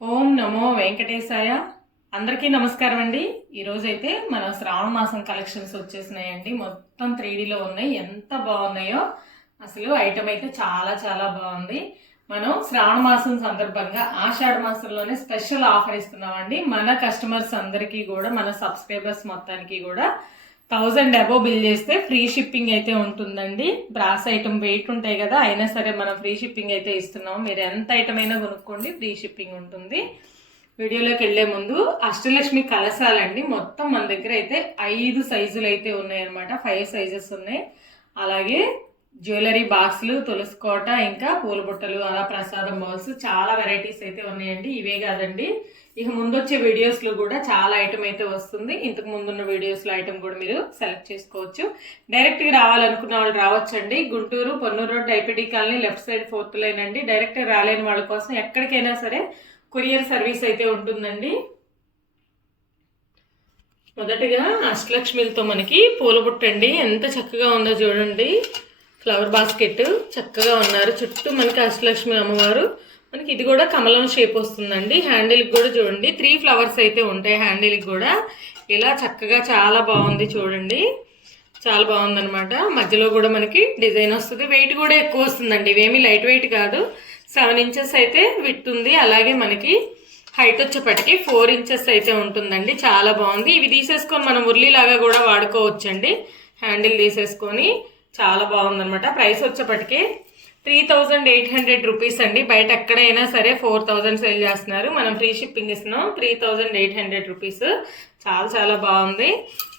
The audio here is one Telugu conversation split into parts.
ఓం నమో వెంకటేశాయ. అందరికీ నమస్కారం అండి. ఈరోజైతే మన శ్రావణ మాసం కలెక్షన్స్ వచ్చేసినాయండి. మొత్తం 3Dలో ఉన్నాయి. ఎంత బాగున్నాయో అసలు. ఐటమ్ అయితే చాలా చాలా బాగుంది. మనం శ్రావణ మాసం సందర్భంగా ఆషాఢ మాసంలోనే స్పెషల్ ఆఫర్ ఇస్తున్నామండి. మన కస్టమర్స్ అందరికీ కూడా, మన సబ్స్క్రైబర్స్ మొత్తానికి కూడా 1000 అబోవ్ బిల్ చేస్తే ఫ్రీ షిప్పింగ్ అయితే ఉంటుందండి. బ్రాస్ ఐటమ్ వెయిట్ ఉంటాయి కదా, అయినా సరే మనం ఫ్రీ షిప్పింగ్ అయితే ఇస్తున్నాం. మీరు ఎంత ఐటమ్ అయినా కొనుక్కోండి, ఫ్రీ షిప్పింగ్ ఉంటుంది. వీడియోలోకి వెళ్లే ముందు అష్టలక్ష్మి కలశాలండి. మొత్తం మన దగ్గర అయితే 5 సైజులు అయితే ఉన్నాయన్నమాట. 5 సైజెస్ ఉన్నాయి. అలాగే జ్యువెలరీ బాక్సులు, తులసి కోట, ఇంకా పూల బుట్టలు, అలా ప్రసాదం బౌల్స్, చాలా వెరైటీస్ అయితే ఉన్నాయండి. ఇవే కాదండి, ఇక ముందొచ్చే వీడియోస్లో కూడా చాలా ఐటమ్ అయితే వస్తుంది. ఇంతకు ముందున్న వీడియోస్లో ఐటమ్ కూడా మీరు సెలెక్ట్ చేసుకోవచ్చు. డైరెక్ట్గా రావాలనుకున్న వాళ్ళు రావచ్చండి. Guntur Ponnur road IPD colony left side 4th line అండి. డైరెక్ట్గా రాలేని వాళ్ళ కోసం ఎక్కడికైనా సరే కొరియర్ సర్వీస్ అయితే ఉంటుందండి. మొదటిగా అష్టలక్ష్మిలతో మనకి పూల బుట్టండి. ఎంత చక్కగా ఉందో చూడండి. ఫ్లవర్ బాస్కెట్ చక్కగా ఉన్నారు. చుట్టూ మనకి అష్టలక్ష్మి అమ్మవారు. మనకి ఇది కూడా కమలం షేప్ వస్తుందండి. హ్యాండిల్కి కూడా చూడండి 3 ఫ్లవర్స్ అయితే ఉంటాయి. హ్యాండిల్కి కూడా ఇలా చక్కగా చాలా బాగుంది చూడండి. చాలా బాగుందనమాట. మధ్యలో కూడా మనకి డిజైన్ వస్తుంది. వెయిట్ కూడా ఎక్కువ వస్తుందండి. ఇవేమీ లైట్ వెయిట్ కాదు. 7 ఇంచెస్ అయితే విడ్త్ ఉంది. అలాగే మనకి హైట్ వచ్చేపటికి 4 ఇంచెస్ అయితే ఉంటుందండి. చాలా బాగుంది. ఇవి తీసేసుకొని మనం ఉర్లీలాగా కూడా వాడుకోవచ్చండి. హ్యాండిల్ తీసేసుకొని చాలా బాగుందనమాట. ప్రైస్ వచ్చేపటికి 3800 రూపీస్ అండి. బయట ఎక్కడైనా సరే 4000 సేల్ చేస్తున్నారు. మనం ఫ్రీ షిప్పింగ్ ఇస్తున్నాం. 3800 రూపీస్. చాలా చాలా బాగుంది.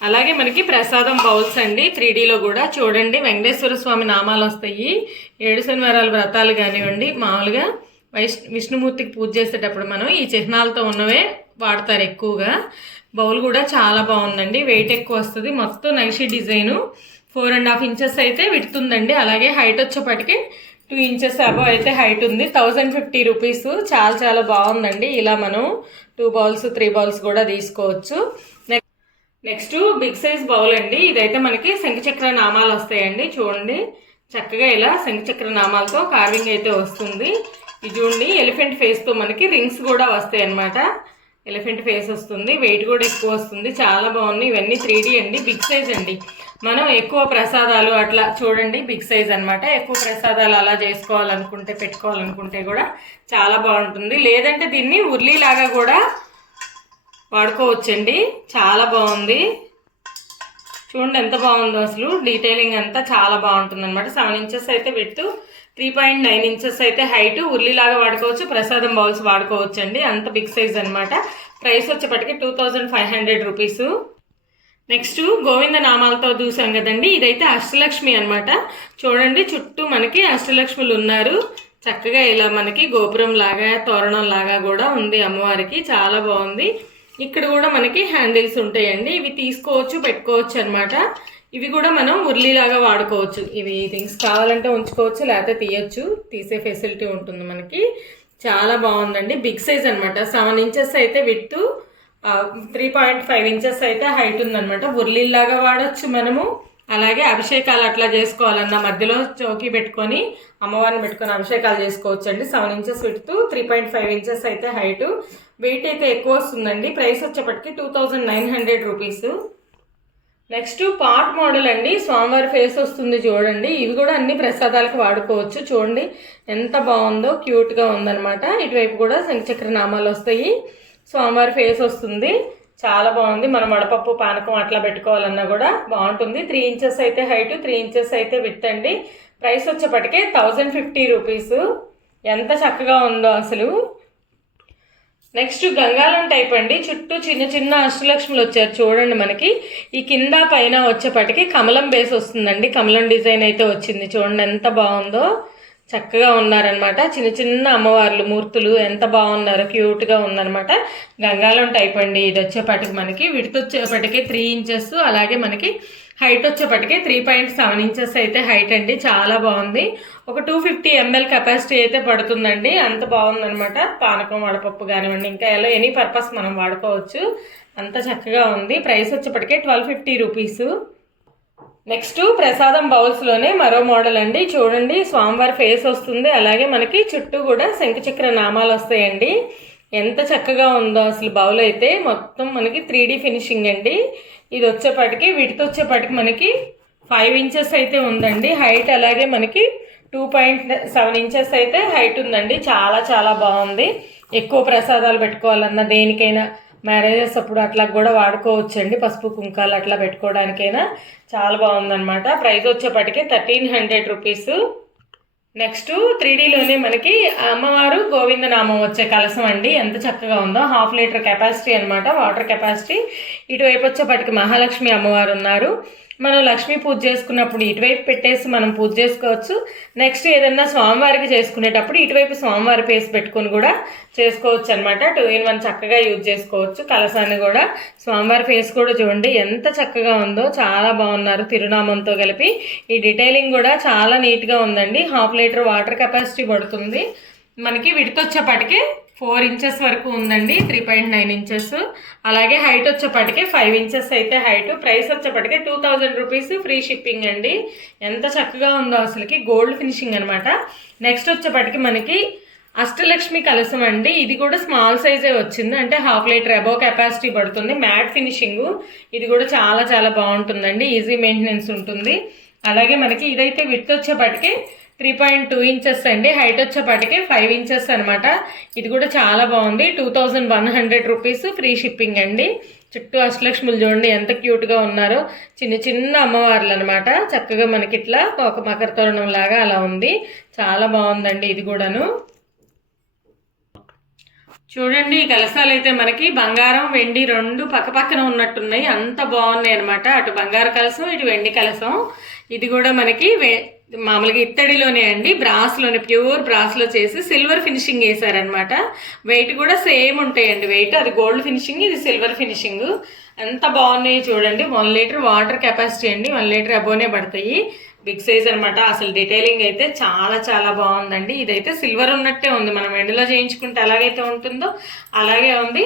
అలాగే మనకి ప్రసాదం బౌల్స్ అండి. 3Dలో కూడా చూడండి. వెంకటేశ్వర స్వామి నామాలు వస్తాయి. 7 శనివారాల వ్రతాలు కానివ్వండి, మామూలుగా విష్ణుమూర్తికి పూజ చేసేటప్పుడు మనం ఈ చిహ్నాలతో ఉన్నవే వాడతారు ఎక్కువగా. బౌల్ కూడా చాలా బాగుందండి. వెయిట్ ఎక్కువ వస్తుంది. మొత్తం నైషి డిజైను. 4.5 ఇంచెస్ అయితే విడుతుందండి. అలాగే హైట్ వచ్చేపటికి 2 ఇంచెస్ అబవ్ అయితే హైట్ ఉంది. 1050 రూపీస్. చాలా చాలా బాగుందండి. ఇలా మనం 2 బౌల్స్ 3 బౌల్స్ కూడా తీసుకోవచ్చు. నెక్స్ట్ బిగ్ సైజ్ బౌల్ అండి. ఇదైతే మనకి శంఖచక్ర నామాలు వస్తాయండి. చూడండి చక్కగా ఇలా శంఖచక్ర నామాలతో కార్వింగ్ అయితే వస్తుంది. ఇది చూడండి ఎలిఫెంట్ ఫేస్తో మనకి రింగ్స్ కూడా వస్తాయి అన్నమాట. ఎలిఫెంట్ ఫేస్ వస్తుంది. వెయిట్ కూడా ఎక్కువ వస్తుంది. చాలా బాగున్నాయి. ఇవన్నీ 3D అండి. బిగ్ సైజ్ అండి. మనం ఎక్కువ ప్రసాదాలు అట్లా చూడండి బిగ్ సైజ్ అనమాట. ఎక్కువ ప్రసాదాలు అలా చేసుకోవాలనుకుంటే, పెట్టుకోవాలనుకుంటే కూడా చాలా బాగుంటుంది. లేదంటే దీన్ని ఉర్లీలాగా కూడా వాడుకోవచ్చండి. చాలా బాగుంది. చూడండి ఎంత బాగుందో అసలు. డీటెయిలింగ్ అంతా చాలా బాగుంటుంది అనమాట. 7 ఇంచెస్ అయితే విడ్త్, 3.9 ఇంచెస్ అయితే హైట్. ఉర్లీలాగా వాడుకోవచ్చు, ప్రసాదం బౌల్స్ వాడుకోవచ్చు అండి. అంత బిగ్ సైజ్ అనమాట. ప్రైస్ వచ్చేపటికి 2500 రూపీస్. నెక్స్ట్ గోవింద నామాలతో చూసాం కదండి. ఇదైతే అష్టలక్ష్మి అనమాట. చూడండి చుట్టూ మనకి అష్టలక్ష్ములు ఉన్నారు. చక్కగా ఇలా మనకి గోపురం లాగా, తోరణం లాగా కూడా ఉంది అమ్మవారికి. చాలా బాగుంది. ఇక్కడ కూడా మనకి హ్యాండిల్స్ ఉంటాయండి. ఇవి తీసుకోవచ్చు, పెట్టుకోవచ్చు అనమాట. ఇవి కూడా మనం ఉర్లీలాగా వాడుకోవచ్చు. ఇవి థింగ్స్ కావాలంటే ఉంచుకోవచ్చు, లేకపోతే తీయచ్చు. తీసే ఫెసిలిటీ ఉంటుంది మనకి. చాలా బాగుందండి. బిగ్ సైజ్ అనమాట. 7 ఇంచెస్ అయితే విడ్త్, 3.5 ఇంచెస్ అయితే హైట్ ఉందనమాట. ఉర్లీలాగా వాడచ్చు మనము. అలాగే అభిషేకాలు అట్లా చేసుకోవాలన్నా మధ్యలో చౌకీ పెట్టుకొని అమ్మవారిని పెట్టుకొని అభిషేకాలు చేసుకోవచ్చు అండి. 7 ఇంచెస్ విడ్త్, 3.5 ఇంచెస్ అయితే హైట్. వెయిట్ అయితే ఎక్కువ వస్తుందండి. ప్రైస్ వచ్చేప్పటికి 2900 రూపీస్. నెక్స్ట్ పాట్ మోడల్ అండి. స్వామివారి ఫేస్ వస్తుంది చూడండి. ఇవి కూడా అన్ని ప్రసాదాలకు వాడుకోవచ్చు. చూడండి ఎంత బాగుందో, క్యూట్గా ఉందన్నమాట. ఇటువైపు కూడా శంఖచక్ర నామాలు వస్తాయి. స్వామివారి ఫేస్ వస్తుంది. చాలా బాగుంది. మనం వడపప్పు, పానకం అట్లా పెట్టుకోవాలన్నా కూడా బాగుంటుంది. 3 ఇంచెస్ అయితే హైట్, 3 ఇంచెస్ అయితే విడ్త్ అండి. ప్రైస్ వచ్చేప్పటికే 1050 రూపీస్. ఎంత చక్కగా ఉందో అసలు. నెక్స్ట్ గంగాలం టైప్ అండి. చుట్టూ చిన్న చిన్న అష్టలక్ష్ములు వచ్చారు చూడండి. మనకి ఈ కింద పైన వచ్చేపటికి కమలం బేస్ వస్తుందండి. కమలం డిజైన్ అయితే వచ్చింది. చూడండి ఎంత బాగుందో. చక్కగా ఉన్నారనమాట. చిన్న చిన్న అమ్మవార్లు, మూర్తులు ఎంత బాగున్నారో. క్యూట్గా ఉందనమాట. గంగాలం టైప్ అండి. ఇది వచ్చేపటికి మనకి విడ్త్ వచ్చేపటికి 3 ఇంచెస్. అలాగే మనకి హైట్ వచ్చేపటికి 3.7 ఇంచెస్ అయితే హైట్ అండి. చాలా బాగుంది. ఒక 250 ml కెపాసిటీ అయితే పడుతుందండి. అంత బాగుందనమాట. పానకం, వడపప్పు కానివ్వండి, ఇంకా ఎలా ఎనీ పర్పస్ మనం వాడుకోవచ్చు. అంత చక్కగా ఉంది. Price వచ్చేపటికి 1250 rupees. నెక్స్ట్ ప్రసాదం బౌల్స్లోనే మరో మోడల్ అండి. చూడండి స్వామివారి ఫేస్ వస్తుంది. అలాగే మనకి చుట్టూ కూడా శంఖచక్ర నామాలు వస్తాయండి. ఎంత చక్కగా ఉందో అసలు బౌల్ అయితే మొత్తం మనకి 3D ఫినిషింగ్ అండి. ఇది వచ్చేపాటికి వీటితో వచ్చేపాటికి మనకి 5 ఇంచెస్ అయితే ఉందండి హైట్. అలాగే మనకి 2.7 ఇంచెస్ అయితే హైట్ ఉందండి. చాలా చాలా బాగుంది. ఎక్కువ ప్రసాదాలు పెట్టుకోవాలన్నా దేనికైనా మ్యారేజెస్ అప్పుడు అట్లా కూడా వాడుకోవచ్చండి. పసుపు కుంకాలు అట్లా పెట్టుకోవడానికైనా చాలా బాగుందన్నమాట. ప్రైస్ వచ్చేపాటికి 1300 రూపీస్. నెక్స్ట్ 3Dలోనే మనకి అమ్మవారు గోవిందనామం వచ్చే కలసం అండి. ఎంత చక్కగా ఉందో. 1/2 లీటర్ కెపాసిటీ అనమాట, వాటర్ కెపాసిటీ. ఇటువైపు వచ్చేపాటికి మహాలక్ష్మి అమ్మవారు ఉన్నారు. మనం లక్ష్మీ పూజ చేసుకున్నప్పుడు ఇటువైపు పెట్టేసి మనం పూజ చేసుకోవచ్చు. నెక్స్ట్ ఏదన్నా స్వామివారికి చేసుకునేటప్పుడు ఇటువైపు స్వామివారి ఫేస్ పెట్టుకుని కూడా చేసుకోవచ్చు అనమాట. 2 in 1 చక్కగా యూజ్ చేసుకోవచ్చు. కలసాన్ని కూడా స్వామివారి ఫేస్ కూడా చూడండి ఎంత చక్కగా ఉందో. చాలా బాగున్నారు తిరునామంతో కలిపి. ఈ డీటెయిలింగ్ కూడా చాలా నీట్గా ఉందండి. 1/2 లీటర్ వాటర్ కెపాసిటీ పడుతుంది మనకి. విడత వచ్చేపాటికి 4 ఇంచెస్ వరకు ఉందండి, 3.9 ఇంచెస్. అలాగే హైట్ వచ్చేపాటికి 5 ఇంచెస్ అయితే హైట్. ప్రైస్ వచ్చేపాటికి 2000 రూపీస్, ఫ్రీ షిప్పింగ్ అండి. ఎంత చక్కగా ఉందో అసలుకి, గోల్డ్ ఫినిషింగ్ అనమాట. నెక్స్ట్ వచ్చేపాటికి మనకి అష్టలక్ష్మి కలసం అండి. ఇది కూడా స్మాల్ సైజే వచ్చింది, అంటే 1/2 లీటర్ అబోవ్ కెపాసిటీ పడుతుంది. Matte finishing. ఇది కూడా చాలా చాలా బాగుంటుందండి, ఈజీ మెయింటెనెన్స్ ఉంటుంది. అలాగే మనకి ఇదైతే విడ్త్ వచ్చేపాటికి 3.2 ఇంచెస్ అండి. హైట్ వచ్చేపాటికి 5 ఇంచెస్ అనమాట. ఇది కూడా చాలా బాగుంది. 2100 రూపీస్, ఫ్రీ షిప్పింగ్ అండి. చుట్టూ అష్టలక్ష్ములు చూడండి ఎంత క్యూట్గా ఉన్నారో. చిన్న చిన్న అమ్మవార్లు అనమాట. చక్కగా మనకి ఇట్లా ఒక మకర తోరణం లాగా అలా ఉంది. చాలా బాగుందండి ఇది కూడాను. చూడండి ఈ కలసాలు అయితే మనకి బంగారం వెండి 2 పక్కపక్కన ఉన్నట్టున్నాయి. అంత బాగున్నాయి అనమాట. అటు బంగారు కలసం, ఇటు వెండి కలసం. ఇది కూడా మనకి మామూలుగా ఇత్తడిలోనే అండి, బ్రాస్లోనే, ప్యూర్ బ్రాస్లో చేసి సిల్వర్ ఫినిషింగ్ వేసారనమాట. వెయిట్ కూడా సేమ్ ఉంటాయండి వెయిట్. అది గోల్డ్ ఫినిషింగ్, ఇది సిల్వర్ ఫినిషింగ్. ఎంత బాగున్నాయి చూడండి. 1 లీటర్ వాటర్ కెపాసిటీ అండి, 1 లీటర్ అబోనే పడతాయి. బిగ్ సైజ్ అనమాట. అసలు డీటెయిలింగ్ అయితే చాలా చాలా బాగుందండి. ఇదైతే సిల్వర్ ఉన్నట్టే ఉంది, మనం ఎండలో చేయించుకుంటే ఎలాగైతే ఉంటుందో అలాగే ఉంది.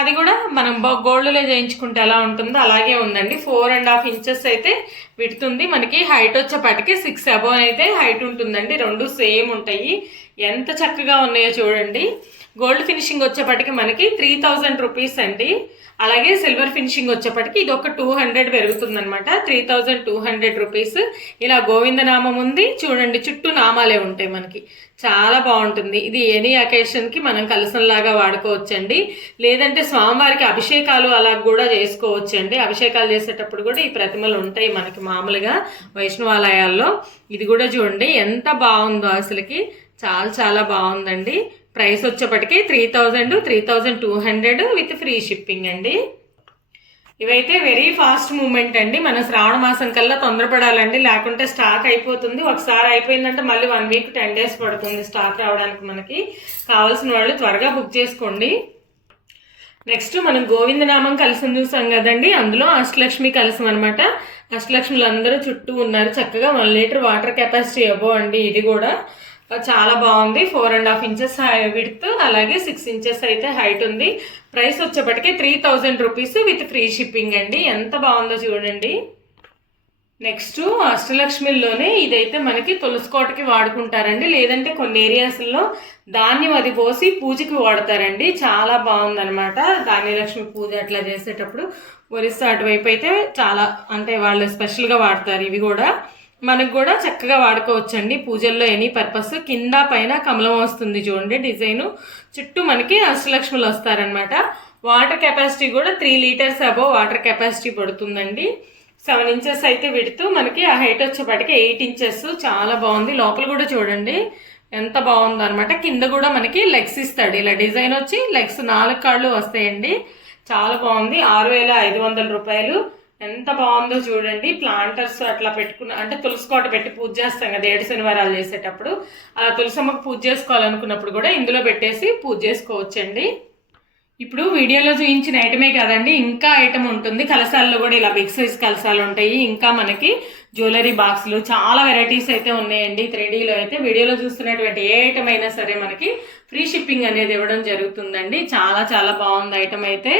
అది కూడా మనం గోల్డ్లో చేయించుకుంటే ఎలా ఉంటుందో అలాగే ఉందండి. 4.5 ఇంచెస్ అయితే విడుతుంది మనకి. హైట్ వచ్చేపాటికి 6 అబోవ్ అయితే హైట్ ఉంటుందండి. 2 సేమ్ ఉంటాయి. ఎంత చక్కగా ఉన్నాయో చూడండి. గోల్డ్ ఫినిషింగ్ వచ్చేపాటికి మనకి 3000 రూపీస్ అండి. అలాగే సిల్వర్ ఫినిషింగ్ వచ్చేప్పటికి ఇది ఒక 200 పెరుగుతుంది అనమాట. 3200 రూపీస్. ఇలా గోవిందనామం ఉంది చూడండి, చుట్టూ నామాలే ఉంటాయి మనకి. చాలా బాగుంటుంది. ఇది ఎనీ అకేషన్కి మనం కలసంలాగా వాడుకోవచ్చండి. లేదంటే స్వామివారికి అభిషేకాలు అలా కూడా చేసుకోవచ్చండి. అభిషేకాలు చేసేటప్పుడు కూడా ఈ ప్రతిమలు ఉంటాయి మనకి మామూలుగా వైష్ణవాలయాల్లో. ఇది కూడా చూడండి ఎంత బాగుందో అసలుకి. చాలా చాలా బాగుందండి. ప్రైస్ వచ్చేప్పటికి 3000, 3200 విత్ ఫ్రీ షిప్పింగ్ అండి. ఇవైతే వెరీ ఫాస్ట్ మూమెంట్ అండి. మన శ్రావణ మాసం కల్లా తొందరపడాలండి, లేకుంటే స్టాక్ అయిపోతుంది. ఒకసారి అయిపోయిందంటే మళ్ళీ 1 వీక్ 10 డేస్ పడుతుంది స్టాక్ రావడానికి. మనకి కావాల్సిన వాళ్ళు త్వరగా బుక్ చేసుకోండి. నెక్స్ట్ మనం గోవిందనామం కలసం చూసాం కదండి, అందులో అష్టలక్ష్మి కలసం అనమాట. అష్టలక్ష్ములు అందరూ చుట్టూ ఉన్నారు చక్కగా. 1 లీటర్ వాటర్ కెపాసిటీ అబో అండి. ఇది కూడా చాలా బాగుంది. 4.5 ఇంచెస్ విడ్త్, అలాగే 6 ఇంచెస్ అయితే హైట్ ఉంది. ప్రైస్ వచ్చేప్పటికి 3000 రూపీస్ విత్ ఫ్రీ షిప్పింగ్ అండి. ఎంత బాగుందో చూడండి. నెక్స్ట్ అష్టలక్ష్మిలోనే ఇదైతే మనకి తులసికోటకి వాడుకుంటారండి, లేదంటే కొన్ని ఏరియాస్లో ధాన్యం అది పోసి పూజకి వాడతారండి. చాలా బాగుందనమాట. ధాన్యలక్ష్మి పూజ అట్లా చేసేటప్పుడు ఒరిస్సా అటువైపు అయితే చాలా, అంటే వాళ్ళు స్పెషల్గా వాడతారు. ఇవి కూడా మనకు కూడా చక్కగా వాడుకోవచ్చండి పూజల్లో, ఎనీ పర్పస్. కింద పైన కమలం వస్తుంది చూడండి డిజైను. చుట్టూ మనకి అష్టలక్ష్ములు వస్తారనమాట. వాటర్ కెపాసిటీ కూడా 3 లీటర్స్ అబోవ్ వాటర్ కెపాసిటీ పడుతుందండి. 7 ఇంచెస్ అయితే విడుతూ మనకి. ఆ హైట్ వచ్చేపాటికి 8 ఇంచెస్. చాలా బాగుంది. లోపల కూడా చూడండి ఎంత బాగుందో అనమాట. కింద కూడా మనకి లెగ్స్ ఇస్తాడు. ఇలా డిజైన్ వచ్చి లెగ్స్ 4 కాళ్ళు వస్తాయండి. చాలా బాగుంది. 6500 రూపాయలు. ఎంత బాగుందో చూడండి. ప్లాంటర్స్ అట్లా పెట్టుకున్న, అంటే తులసికోట పెట్టి పూజ చేస్తాం కదా 7 శనివారాలు చేసేటప్పుడు, అలా తులసమ్మకు పూజ చేసుకోవాలనుకున్నప్పుడు కూడా ఇందులో పెట్టేసి పూజ చేసుకోవచ్చండి. ఇప్పుడు వీడియోలో చూపించిన ఐటమే కాదండి, ఇంకా ఐటమ్ ఉంటుంది. కలసాల్లో కూడా ఇలా బిగ్ సైజ్ కలసాలు ఉంటాయి. ఇంకా మనకి జ్యువెలరీ బాక్సులు చాలా వెరైటీస్ అయితే ఉన్నాయండి 3Dలో అయితే. వీడియోలో చూస్తున్నటువంటి ఏ ఐటమ్ అయినా సరే మనకి ఫ్రీ షిప్పింగ్ అనేది ఇవ్వడం జరుగుతుందండి. చాలా చాలా బాగుంది ఐటమ్ అయితే.